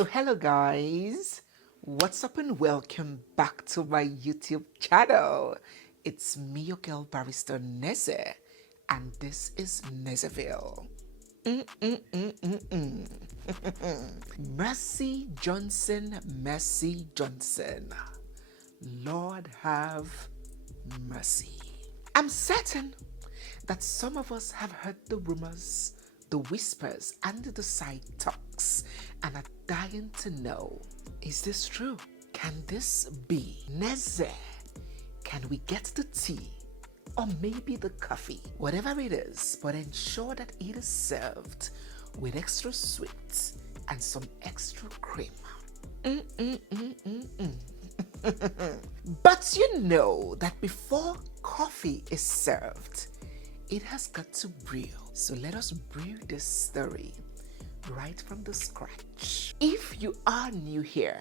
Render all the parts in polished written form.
So hello guys, what's up and welcome back to my YouTube channel. It's me, your girl barrister Neze, and this is Nezeville. Mercy Johnson, Mercy Johnson. Lord have mercy. I'm certain that some of us have heard the rumors, the whispers, and the side talks, and are dying to know, is this true? Can this be? Neze, can we get the tea? Or maybe the coffee? Whatever it is, but ensure that it is served with extra sweet and some extra cream. But you know that before coffee is served, it has got to brew. So let us brew this story right from the scratch. If you are new here,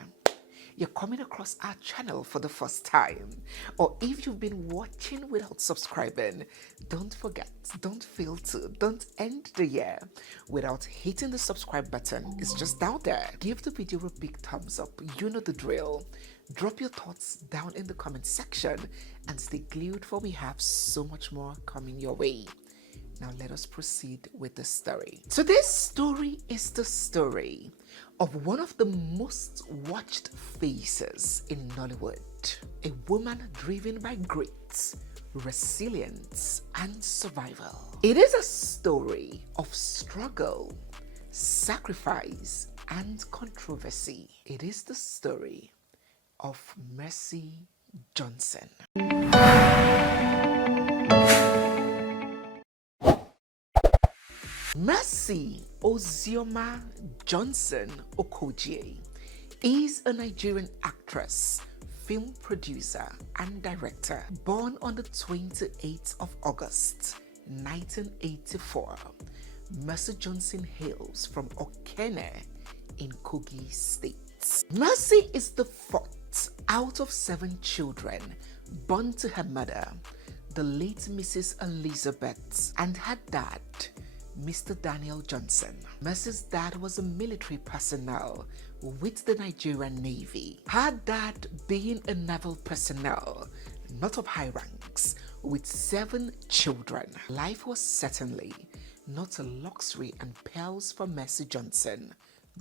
you're coming across our channel for the first time, or if you've been watching without subscribing, don't forget, don't fail to, don't end the year without hitting the subscribe button. It's just down there. Give the video a big thumbs up. You know the drill. Drop your thoughts down in the comment section and stay glued, for we have so much more coming your way. Now let us proceed with the story. Today's story is the story of one of the most watched faces in Nollywood. A woman driven by grit, resilience, and survival. It is a story of struggle, sacrifice, and controversy. It is the story of Mercy Johnson. Mercy Ozioma Johnson Okojie is a Nigerian actress, film producer, and director. Born on the 28th of August, 1984, Mercy Johnson hails from Okene in Kogi State. Mercy is the fourth out of 7 children born to her mother, the late Mrs. Elizabeth, and her dad, Mr. Daniel Johnson. Mercy's dad was a military personnel with the Nigerian Navy. Her dad being a naval personnel, not of high ranks, with 7 children. Life was certainly not a luxury and pearls for Mercy Johnson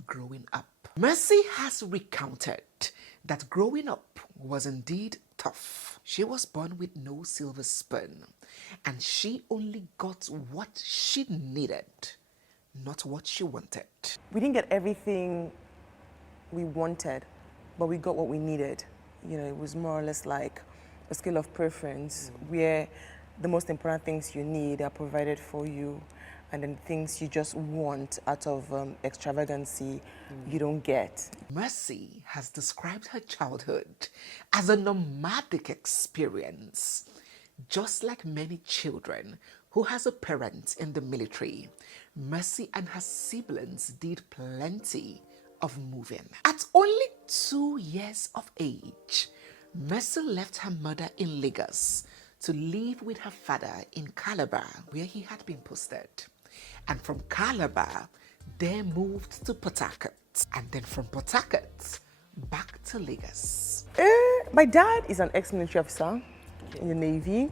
growing up. Mercy has recounted that growing up was indeed tough. She was born with no silver spoon, and she only got what she needed, not what she wanted. We didn't get everything we wanted, but we got what we needed. You know, it was more or less like a scale of preference where the most important things you need are provided for you, and then things you just want out of extravagancy you don't get. Mercy has described her childhood as a nomadic experience. Just like many children who has a parent in the military, Mercy and her siblings did plenty of moving. At only 2 years of age, Mercy left her mother in Lagos to live with her father in Calabar, where he had been posted. And from Calabar, they moved to Port Harcourt, and then from Port Harcourt, back to Lagos. My dad is an ex-military officer in the Navy.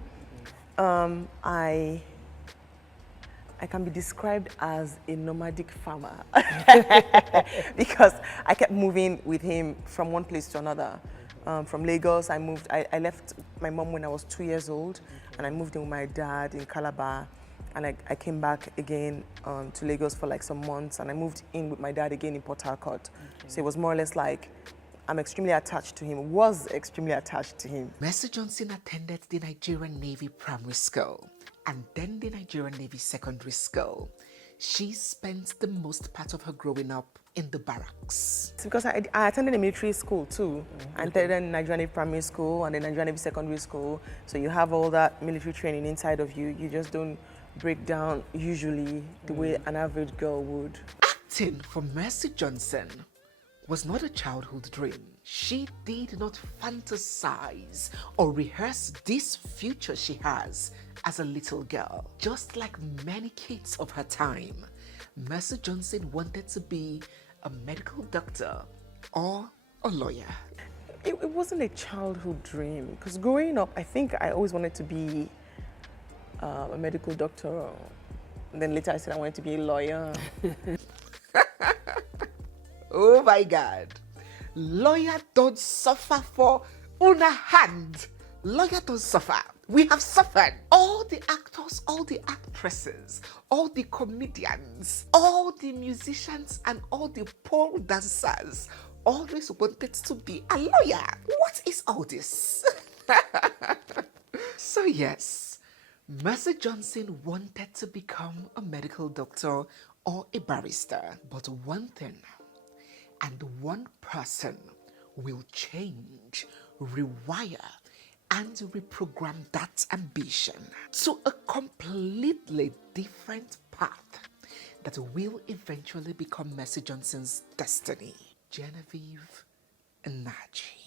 I can be described as a nomadic farmer because I kept moving with him from one place to another. From Lagos, I left my mom when I was 2 years old, and I moved in with my dad in Calabar, and I came back again to Lagos for like some months, and I moved in with my dad again in Port Harcourt. Okay. So it was more or less like I'm extremely attached to him, was extremely attached to him. Mercy Johnson attended the Nigerian Navy Primary School and then the Nigerian Navy Secondary School. She spent the most part of her growing up in the barracks. It's because I attended a military school too. I attended Nigerian Navy Primary School and then Nigerian Navy Secondary School. So you have all that military training inside of you. You just don't break down usually the way an average girl would. Acting for Mercy Johnson was not a childhood dream. She did not fantasize or rehearse this future she has as a little girl. Just like many kids of her time, Mercy Johnson wanted to be a medical doctor or a lawyer? It wasn't a childhood dream because growing up, I think I always wanted to be a medical doctor. And then later I said I wanted to be a lawyer. Oh my God. Lawyer don't suffer for una hand. Lawyer don't suffer. We have suffered. All the actors, all the actresses, all the comedians, all the musicians, and all the pole dancers always wanted to be a lawyer. What is all this? So yes, Mercy Johnson wanted to become a medical doctor or a barrister. But one thing and one person will change, rewire, and reprogram that ambition to a completely different path that will eventually become Mercy Johnson's destiny. Genevieve Naji.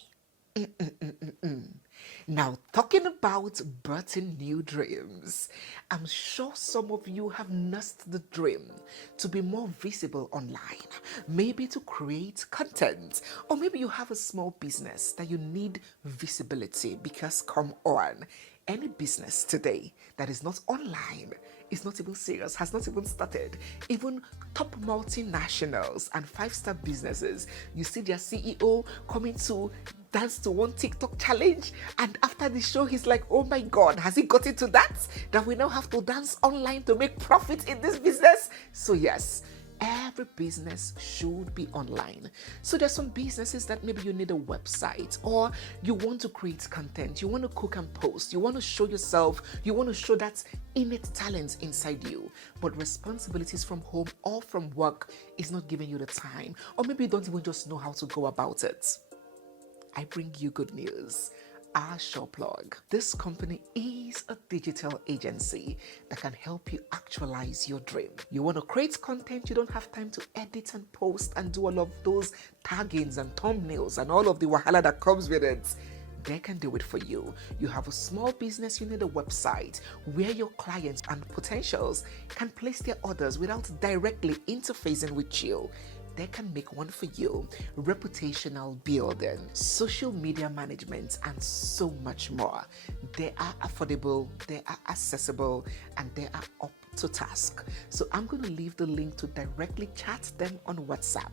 Now, talking about birthing new dreams, I'm sure some of you have nursed the dream to be more visible online, maybe to create content, or maybe you have a small business that you need visibility because, come on, any business today that is not online is not even serious, has not even started. Even top multinationals and five-star businesses, you see their CEO coming to dance to one TikTok challenge, and after the show he's like, oh my God, has he gotten to that we now have to dance online to make profit in this business? So yes, every business should be online. So there's some businesses that maybe you need a website, or you want to create content, you want to cook and post, you want to show yourself, you want to show that innate talent inside you, but responsibilities from home or from work is not giving you the time, or maybe you don't even just know how to go about it. I bring you good news. OurSurePlug. This company is a digital agency that can help you actualize your dream. You want to create content, you don't have time to edit and post and do all of those taggings and thumbnails and all of the wahala that comes with it. They can do it for you. You have a small business, you need a website where your clients and potentials can place their orders without directly interfacing with you. They can make one for you. Reputational building, social media management, and so much more. They are affordable, they are accessible, and they are up to task. So I'm going to leave the link to directly chat them on WhatsApp.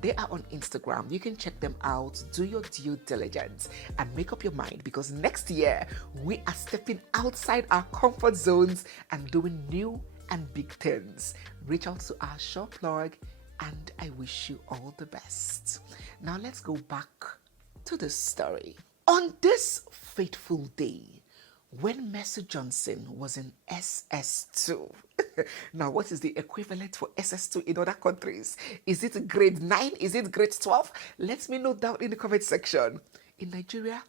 They are on Instagram. You can check them out, do your due diligence, and make up your mind, because next year we are stepping outside our comfort zones and doing new and big things. Reach out to OurSurePlug, and I wish you all the best. Now let's go back to the story. On this fateful day, when Mercy Johnson was in SS2, now what is the equivalent for SS2 in other countries? Is it grade 9? Is it grade 12? Let me know down in the comment section. In Nigeria,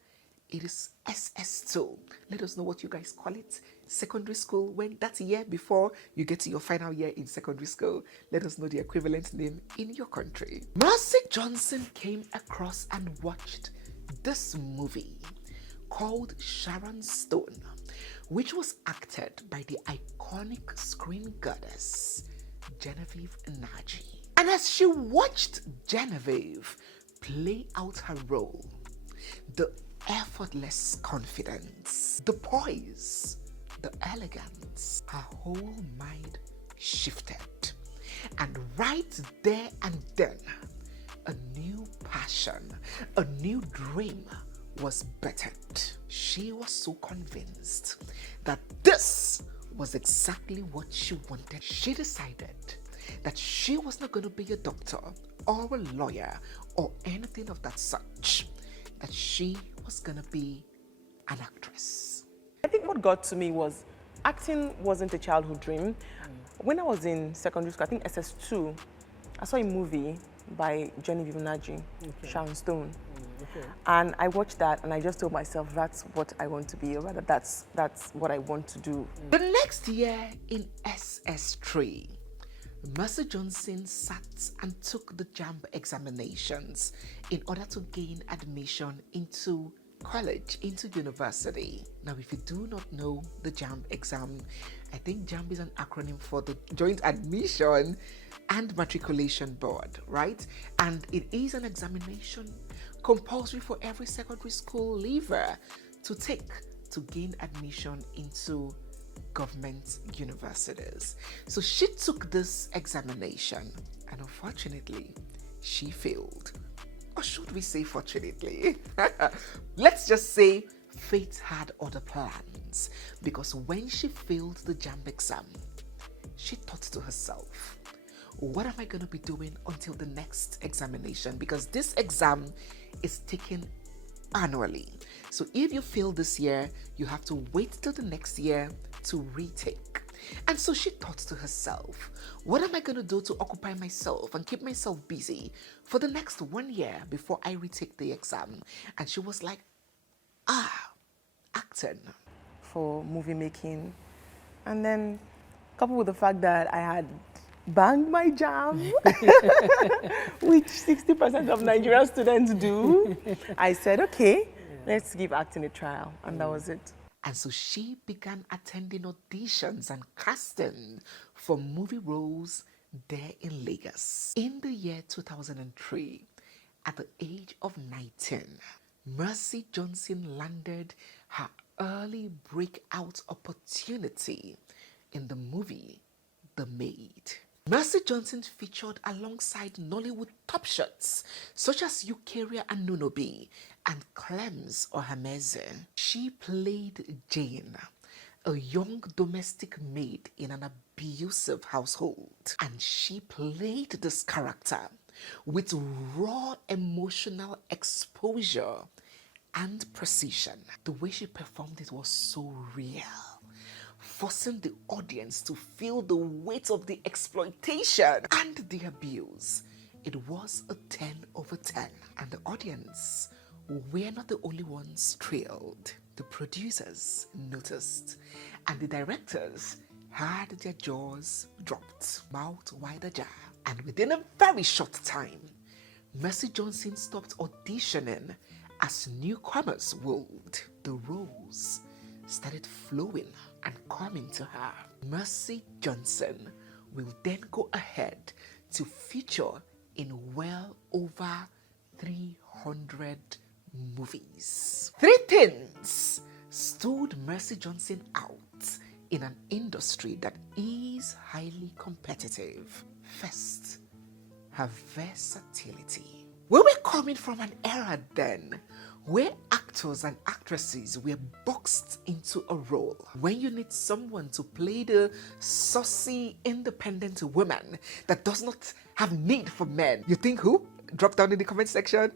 it is SS2. Let us know what you guys call it. Secondary school, when that year before you get to your final year in secondary school, let us know the equivalent name in your country. Mercy Johnson came across and watched this movie called Sharon Stone, which was acted by the iconic screen goddess Genevieve Naji. And as she watched Genevieve play out her role, the effortless confidence, the poise, the elegance, her whole mind shifted. And right there and then, a new passion, a new dream was bettered. She was so convinced that this was exactly what she wanted. She decided that she was not going to be a doctor or a lawyer or anything of that such, that she was going to be an actress. I think what got to me was acting wasn't a childhood dream. When I was in secondary school, I think SS2, I saw a movie by Genevieve Naji, Sharon Stone. And I watched that and I just told myself, that's what I want to be, or rather that's what I want to do. The next year in SS3, Mercy Johnson sat and took the JAMB examinations in order to gain admission into college into university. Now, if you do not know the JAMB exam, I think JAMB is an acronym for the Joint Admission and Matriculation Board, right? And it is an examination compulsory for every secondary school leaver to take to gain admission into government universities. So she took this examination and unfortunately, she failed. Or should we say fortunately? Let's just say fate had other plans, because when she failed the JAMB exam, she thought to herself, what am I going to be doing until the next examination? Because this exam is taken annually. So if you fail this year, you have to wait till the next year to retake. And so she thought to herself, what am I going to do to occupy myself and keep myself busy for the next 1 year before I retake the exam? And she was like, acting. For movie making. And then coupled with the fact that I had banged my jam, which 60% of Nigerian students do, I said, okay, let's give acting a trial. And that was it. And so she began attending auditions and casting for movie roles there in Lagos. In the year 2003, at the age of 19, Mercy Johnson landed her early breakout opportunity in the movie The Maid. Mercy Johnson featured alongside Nollywood top shots such as Eukarya Anunobi and Clems Ohameze. She played Jane, a young domestic maid in an abusive household. And she played this character with raw emotional exposure and precision. The way she performed it was so real, forcing the audience to feel the weight of the exploitation and the abuse. It was a 10 over 10, and the audience were not the only ones thrilled. The producers noticed, and the directors had their jaws dropped, mouth wide ajar. And within a very short time, Mercy Johnson stopped auditioning as newcomers would. The roles started flowing and coming to her. Mercy Johnson will then go ahead to feature in well over 300 movies. Three things stood Mercy Johnson out in an industry that is highly competitive. First, her versatility. We were coming from an era then where actors and actresses were boxed into a role. When you need someone to play the saucy, independent woman that does not have need for men, you think who? Drop down in the comment section.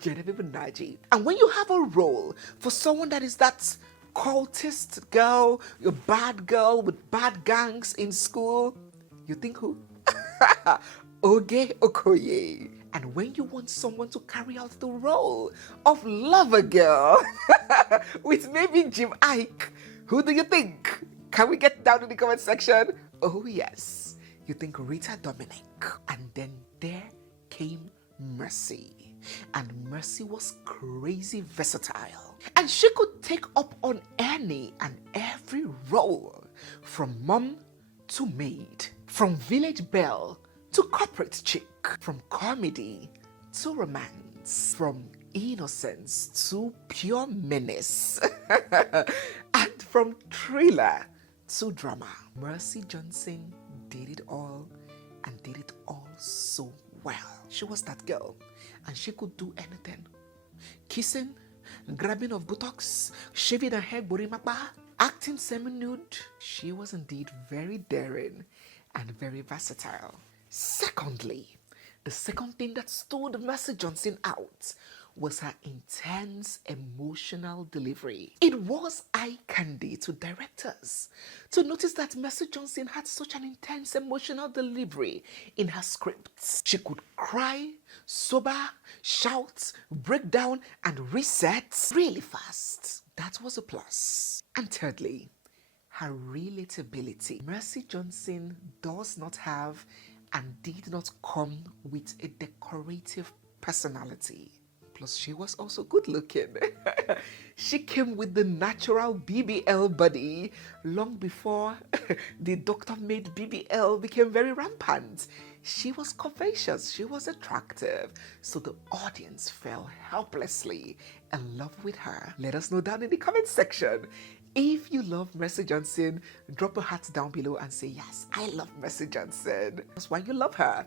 Genevieve Naji. And when you have a role for someone that is that cultist girl, your bad girl with bad gangs in school, you think who? Oge Okoye. And when you want someone to carry out the role of lover girl with maybe Jim Ike, who do you think? Can we get down in the comment section? Oh yes, you think Rita Dominic. And then there came Mercy. And Mercy was crazy versatile. And she could take up on any and every role, from mom to maid, from village belle to corporate chick, from comedy to romance, from innocence to pure menace, and from thriller to drama. Mercy Johnson did it all, and did it all so well. She was that girl, and she could do anything. Kissing, grabbing of buttocks, shaving her hair, borimapa, acting semi-nude. She was indeed very daring and very versatile. Secondly, the second thing that stood Mercy Johnson out was her intense emotional delivery. It was eye candy to directors to notice that Mercy Johnson had such an intense emotional delivery in her scripts. She could cry, sober, shout, break down, and reset really fast. That was a plus. And thirdly, her relatability. Mercy Johnson does not have and did not come with a decorative personality. Plus, she was also good looking. She came with the natural BBL body long before the doctor made BBL became very rampant. She was curvaceous, she was attractive, so the audience fell helplessly in love with her. Let us know down in the comment section. If you love Mercy Johnson, drop a heart down below and say, yes, I love Mercy Johnson. That's why you love her,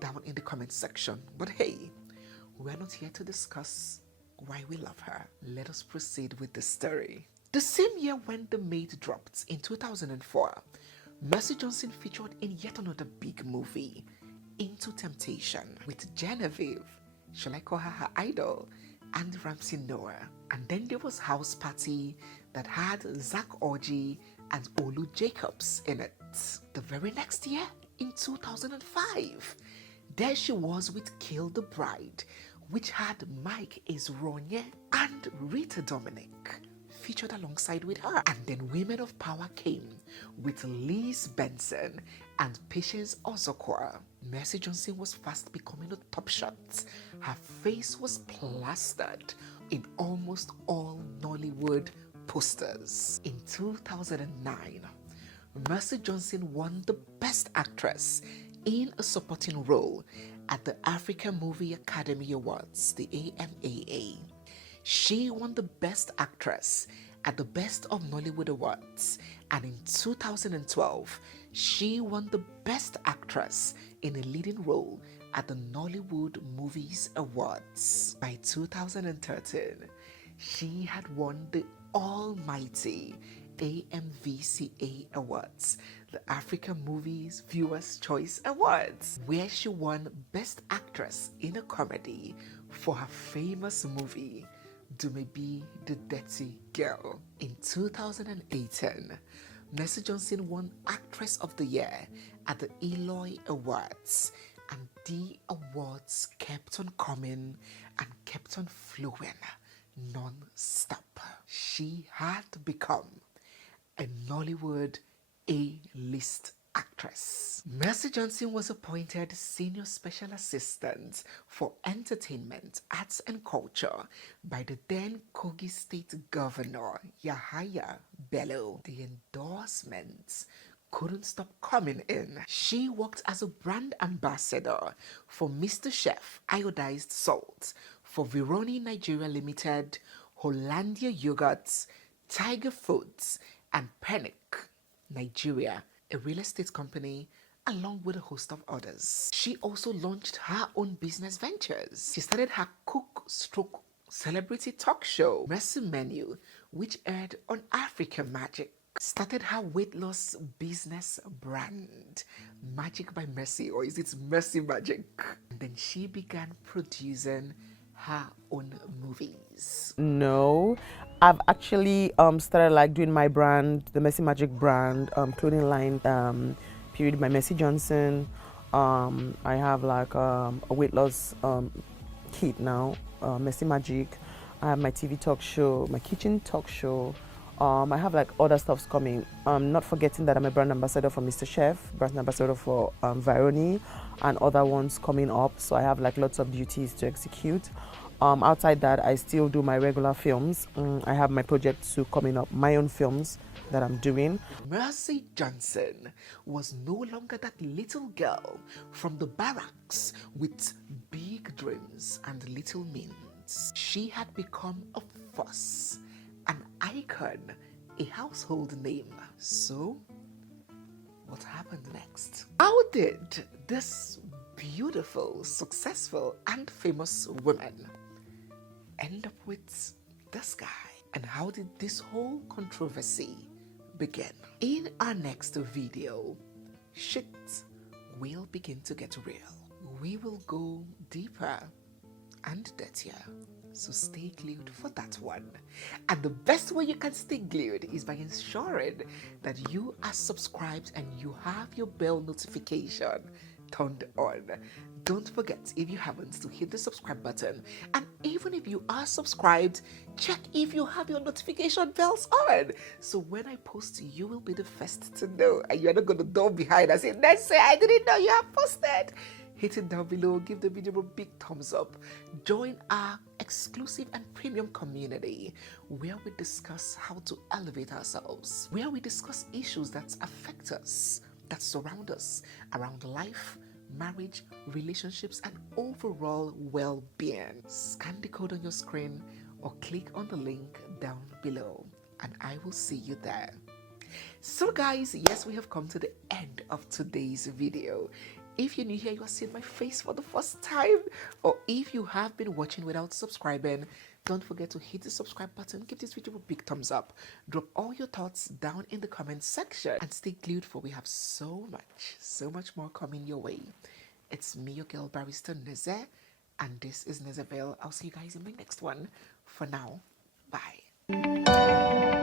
down in the comment section. But hey, we're not here to discuss why we love her. Let us proceed with the story. The same year when The Maid dropped in 2004, Mercy Johnson featured in yet another big movie, Into Temptation, with Genevieve, shall I call her idol, and Ramsey Noah. And then there was House Party that had Zach Orji and Olu Jacobs in it. The very next year, in 2005, there she was with Kill the Bride, which had Mike Ezronye and Rita Dominic featured alongside with her. And then Women of Power came with Liz Benson and Patience Ozokwa. Mercy Johnson was fast becoming a top shot. Her face was plastered in almost all Nollywood posters. In 2009, Mercy Johnson won the Best Actress in a Supporting Role at the African Movie Academy Awards, the AMAA. She won the Best Actress at the Best of Nollywood Awards, and in 2012, she won the Best Actress in a Leading Role at the Nollywood Movies Awards. By 2013, she had won the almighty AMVCA Awards, the African Movies Viewers' Choice Awards, where she won Best Actress in a Comedy for her famous movie, Do Me Be the Dirty Girl. In 2018, Mercy Johnson won Actress of the Year at the Eloy Awards, and the awards kept on coming and kept on flowing non-stop. She had become a Nollywood A-list actress. Mercy Johnson was appointed Senior Special Assistant for Entertainment, Arts and Culture by the then Kogi State Governor Yahaya Bello. The endorsements couldn't stop coming in. She worked as a brand ambassador for Mr. Chef Iodized Salt, for Vironi Nigeria Limited, Hollandia Yogurts, Tiger Foods, and Penic Nigeria, a real estate company, along with a host of others. She also launched her own business ventures. She started her cook/celebrity talk show, Mercy Menu, which aired on African Magic. Started her weight loss business brand, Magic by Mercy, or is it Mercy Magic? And then she began producing her own movies. No, I've actually started like doing my brand, the Mercy Magic brand, clothing line, period by Mercy Johnson. I have like a weight loss kit now, Mercy Magic. I have my TV talk show, my kitchen talk show. I have like other stuffs coming. Not forgetting that I'm a brand ambassador for Mr. Chef, brand ambassador for Vironi, and other ones coming up. So I have like lots of duties to execute. Outside that, I still do my regular films. I have my projects coming up, my own films that I'm doing. Mercy Johnson was no longer that little girl from the barracks with big dreams and little means. She had become a force, an icon, a household name. So, what happened next? How did this beautiful, successful, and famous woman end up with this guy? And how did this whole controversy begin? In our next video, shit will begin to get real. We will go deeper and dirtier. So stay glued for that one. And the best way you can stay glued is by ensuring that you are subscribed and you have your bell notification turned on. Don't forget, if you haven't, to hit the subscribe button. And even if you are subscribed, check if you have your notification bells on. So when I post, you will be the first to know. And you're not going to go behind and say, let's say I didn't know you have posted. hit it down below, give the video a big thumbs up. Join our exclusive and premium community where we discuss how to elevate ourselves, where we discuss issues that affect us, that surround us around life, marriage, relationships, and overall well-being. Scan the code on your screen or click on the link down below, and I will see you there. So guys, yes, we have come to the end of today's video. If you're new here, you are seeing my face for the first time, or if you have been watching without subscribing, don't forget to hit the subscribe button, give this video a big thumbs up, drop all your thoughts down in the comment section, and stay glued for we have so much more coming your way. It's me, your girl barrister Neze, and this is Nezebel. I'll see you guys in my next one. For now, bye.